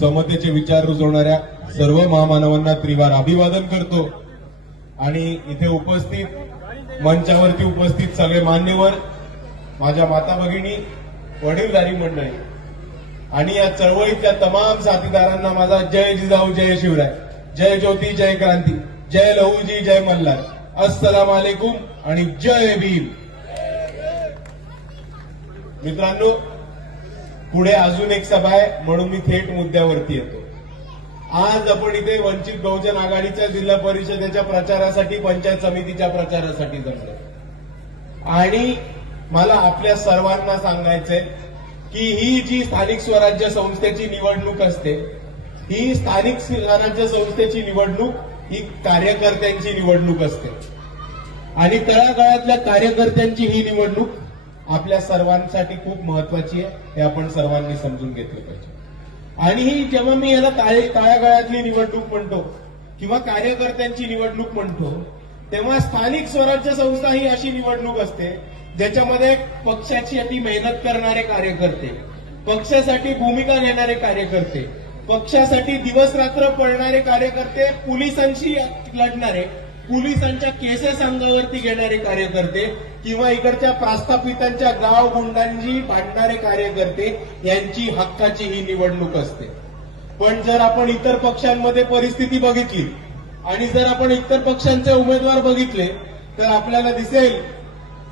समतेचे विचार रुजवणाऱ्या सर्व महामानवांना त्रिवार अभिवादन करतो। आणि इथे उपस्थित मंचावरती उपस्थित सगळे मान्यवर, माझ्या माता भगिनी, वडीलधारी मंडळी आणि या चळवळीतल्या तमाम साथीदारांना माझा जय जिजाऊ, जय शिवराय, जय ज्योती, जय क्रांती, जय लहूजी, जय मल्हार, अस्सलाम वालेकुम आणि जय भीम। मित्रांनो, पुढे अजून एक सभा आहे म्हणून मी थेट मुद्द्यावरती येतो। आज आपण इथे वंचित बहुजन आघाडीच्या जिल्हा परिषदेच्या प्रचारासाठी, पंचायत समितीच्या प्रचारासाठी जमलो आणि मला आपल्या सर्वांना सांगायचंय की ही जी स्थानिक स्वराज्य संस्थेची निवडणूक असते, ही स्थानिक स्वराज्य संस्थेची निवडणूक ही कार्यकर्त्यांची निवडणूक असते आणि तळागाळातल्या कार्यकर्त्यांची ही निवडणूक आपल्या सर्वांसाठी खूप महत्वाची आहे, हे आपण सर्वांनी समजून घेतलं पाहिजे। आणि ही जेव्हा मी याला तळागाळातली निवडणूक म्हणतो किंवा कार्यकर्त्यांची निवडणूक म्हणतो, तेव्हा स्थानिक स्वराज्य संस्था ही अशी निवडणूक असते ज्याच्यामध्ये पक्षासाठी मेहनत करणारे कार्यकर्ते, पक्षासाठी भूमिका घेणारे कार्यकर्ते, पक्षासाठी दिवस रात्र पळणारे कार्यकर्ते, पोलिसांशी लढणारे, पोलिसांच्या केसेस अंगावरती घेणारे कार्यकर्ते किंवा इकडच्या प्रस्थापितांच्या गाव गुंडांची भांडणारे कार्यकर्ते यांची हक्काची ही निवडणूक असते। पण जर आपण इतर पक्षांमध्ये परिस्थिती बघितली आणि जर आपण इतर पक्षांचे उमेदवार बघितले तर आपल्याला दिसेल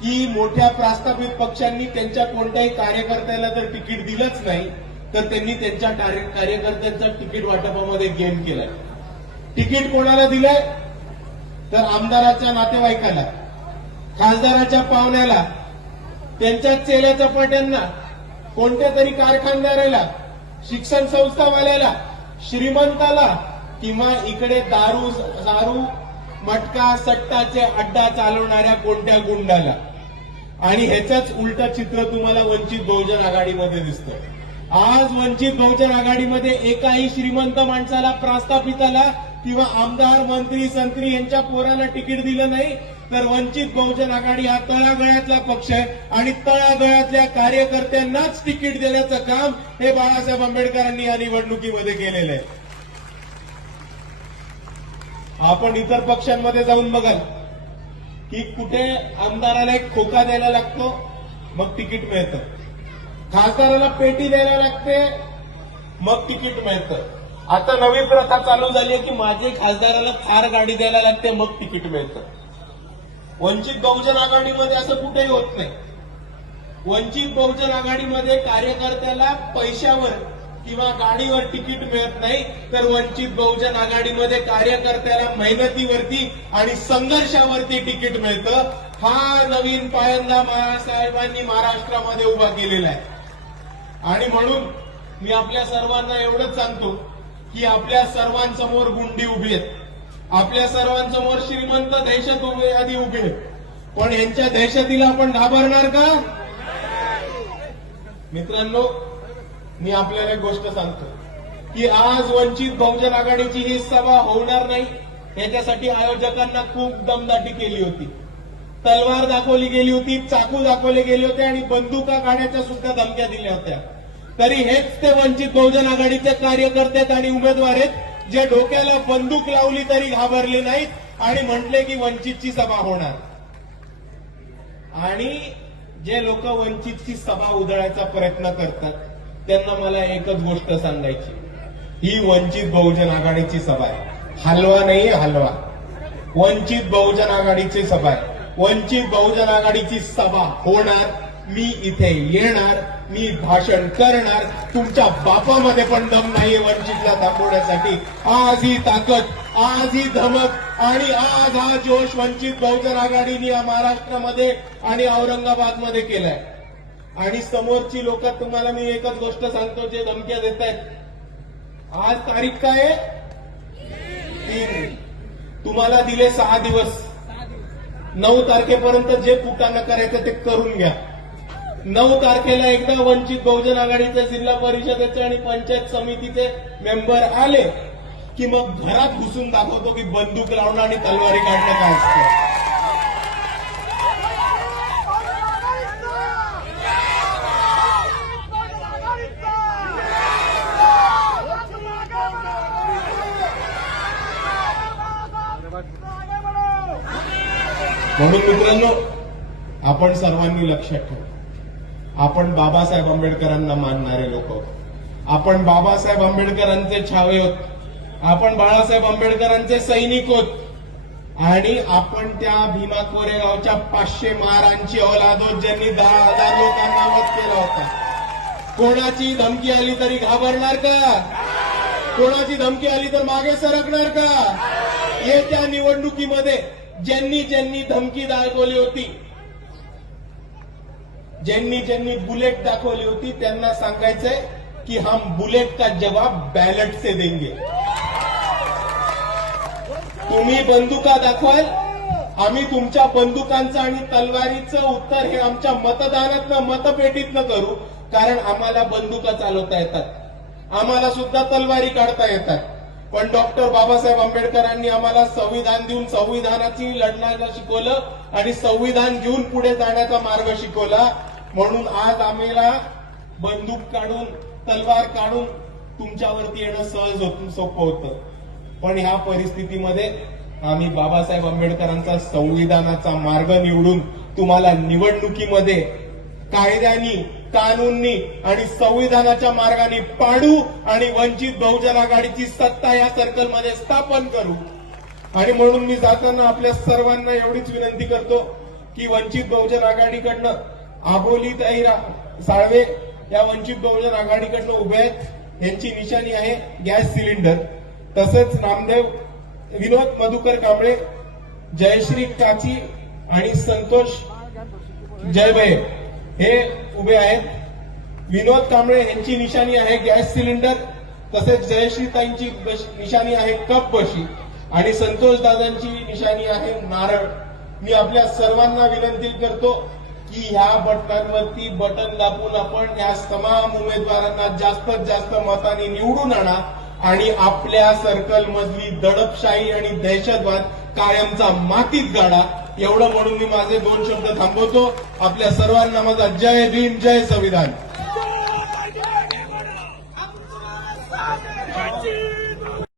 की मोठ्या प्रस्थापित पक्षांनी त्यांच्या कोणत्याही कार्यकर्त्याला जर तिकीट दिलंच नाही तर त्यांनी त्यांच्या कार्यकर्त्यांचा तिकीट वाटपामध्ये गेम केलाय। तिकीट कोणाला दिलंय तर आमदाराच्या नातेवाईकाला, खासदाराच्या पाहुण्याला, त्यांच्या चेल्याच्या पाट्यांना, कोणत्या तरी कारखानदाराला, शिक्षण संस्थावाल्याला, श्रीमंताला किंवा इकडे दारू मटका सट्टाचे अड्डा चालवणाऱ्या कोणत्या गुंडाला। आणि ह्याचंच उलट चित्र तुम्हाला वंचित बहुजन आघाडीमध्ये दिसतं। आज वंचित बहुजन आघाडीमध्ये एकाही श्रीमंत माणसाला, प्रस्थापिताला किंवा आमदार, मंत्री, संत्री यांच्या पोराला तिकीट दिलं नाही तर वंचित बहुजन आघाडी हा तळागाळातला पक्ष आहे आणि तळागाळातल्या कार्यकर्त्यांनाच तिकीट देण्याचं काम हे बाळासाहेब आंबेडकरांनी या निवडणुकीमध्ये केलेलं आहे। आपण इतर पक्षांमध्ये जाऊन बघाल की कुठे आमदाराला एक खोका द्यायला लागतो मग तिकीट मिळतं, खासदाराला पेटी द्यायला लागते मग तिकीट मिळतं। आता नवी प्रथा चालू झाली आहे की माझे खासदाराला थार गाडी द्यायला लागते मग तिकीट मिळतं। वंचित बहुजन आघाडीमध्ये असं कुठेही होत नाही। वंचित बहुजन आघाडीमध्ये कार्यकर्त्याला पैशावर किंवा गाडीवर तिकीट मिळत नाही तर वंचित बहुजन आघाडीमध्ये कार्यकर्त्याला मेहनतीवरती आणि संघर्षावरती तिकीट मिळतं। हा नवीन पायंदा बाळासाहेबांनी महाराष्ट्रामध्ये उभा केलेला आहे। आणि म्हणून मी आपल्या सर्वांना एवढंच सांगतो की आपल्या सर्वांसमोर गुंडी उभी आहेत, आपल्या सर्वांसमोर श्रीमंत दहशतवादी उभे आहेत, पण यांच्या दहशतीला आपण घाबरणार का? मित्रांनो, मी आपल्याला एक गोष्ट सांगतो की आज वंचित बहुजन आघाडीची ही सभा होणार नाही याच्यासाठी आयोजकांना खूप दमदाटी केली होती, तलवार दाखवली गेली होती, चाकू दाखवले गेले होते आणि बंदुका काढण्याच्या सुद्धा धमक्या दिल्या होत्या। तरी हेच ते वंचित बहुजन आघाडीचे कार्यकर्ते आणि उमेदवार आहेत जे डोक्याला बंदूक लावली तरी घाबरले नाहीत आणि म्हटले की वंचितची सभा होणार। आणि जे लोक वंचितची सभा उधळायचा प्रयत्न करतात त्यांना मला एकच गोष्ट सांगायची, ही वंचित बहुजन आघाडीची सभा आहे, हलवा नाही हलवा। वंचित बहुजन आघाडीची सभा आहे, वंचित बहुजन आघाडीची सभा होणार, मी इथे येणार, मी भाषण करणार। तुमच्या बापामध्ये पण दम नाहीये वंचितला थांबवण्यासाठी। आज ही ताकद, आज ही धमक आणि आज हा जोश वंचित बहुजन आघाडीने या महाराष्ट्रामध्ये आणि औरंगाबादमध्ये केलाय। आणि समोरची लोक, तुम्हाला मी एकच गोष्ट सांगतो, जे धमक्या देत आहेत, आज तारीख काय आहे? 3। तुम्हाला दिले 6 दिवस, 9 तारखेपर्यंत जे कुटाणा करायचं ते करून घ्या। 9 तारखेला एकदा वंचित बहुजन आघाडीचे जिल्हा परिषदेचे आणि पंचायत समितीचे मेंबर आले की मग घरात घुसून दाखवतो की बंदूक लावणं आणि तलवारी काढणं काय असतं। म्हणून मित्रांनो, आपण सर्वांनी लक्षात ठेवा, आपण बाबासाहेब आंबेडकरांना मानणारे लोक आहोत. आपण बाबासाहेब आंबेडकरांचे छावे होत. आपण बाळासाहेब आंबेडकरांचे सैनिक होत. आणि आपण त्या भीमा कोरेगावच्या 500 मारांची औलाद होत, ज्यांनी 10,000 लोकांना वध केला होता. कोणाची धमकी आली तरी घाबरणार का? कोणाची धमकी आली तर मागे सरकणार का? येत्या निवडणुकीमध्ये ज्यांनी ज्यांनी धमकी दाखवली होती, ज्यांनी बुलेट दाखवली होती, त्यांना सांगायचंय की हम बुलेट का जवाब बॅलेट से देंगे. तुम्ही बंदुका दाखवाल, आम्ही तुमच्या बंदुकांचं आणि तलवारीचं उत्तर हे आमच्या मतदानातनं मतपेटीतनं करू. कारण आम्हाला बंदुका चालवता येतात, आम्हाला सुद्धा तलवारी काढता येतात. पण डॉक्टर बाबासाहेब आंबेडकरांनी आम्हाला संविधान देऊन संविधानाची लढण्याला शिकवलं आणि संविधान घेऊन पुढे जाण्याचा मार्ग शिकवला. म्हणून आज आम्हाला बंदूक काढून तलवार काढून तुमच्यावरती येणं सहज सोपं होतं. पण ह्या परिस्थितीमध्ये आम्ही बाबासाहेब आंबेडकरांचा संविधानाचा मार्ग निवडून तुम्हाला निवडणुकीमध्ये कायद्यानी, कानूननी आणि संविधानाच्या मार्गाने पाडू आणि वंचित बहुजन आघाडीची सत्ता या सर्कलमध्ये स्थापन करू. आणि म्हणून मी जाताना आपल्या सर्वांना एवढीच विनंती करतो की वंचित बहुजन आघाडीकडनं अबोलीताई साळवे या वंचित बहुजन आघाडीकडनं उभे आहेत. यांची निशाणी आहे गॅस सिलेंडर. तसंच नामदेव विनोद मधुकर कांबळे, जयश्री काची आणि संतोष जयभय हे उभे आहेत. विनोद कांबळे यांची निशाणी आहे गॅस सिलेंडर. तसेच जयश्रीताईंची निशाणी आहे कप बशी आणि संतोष दादांची निशाणी आहे नारळ. मी आपल्या सर्वांना विनंती करतो की ह्या बटनांवरती बटन दाबून आपण या तमाम उमेदवारांना जास्तीत जास्त मतांनी निवडून आणा आणि आपल्या सर्कल मधली दडपशाही आणि दहशतवाद कायमचा मातीत गाडा. एवढं म्हणून मी माझे 2 शब्द थांबवतो. आपल्या सर्वांना माझा जय भीम, जय संविधान.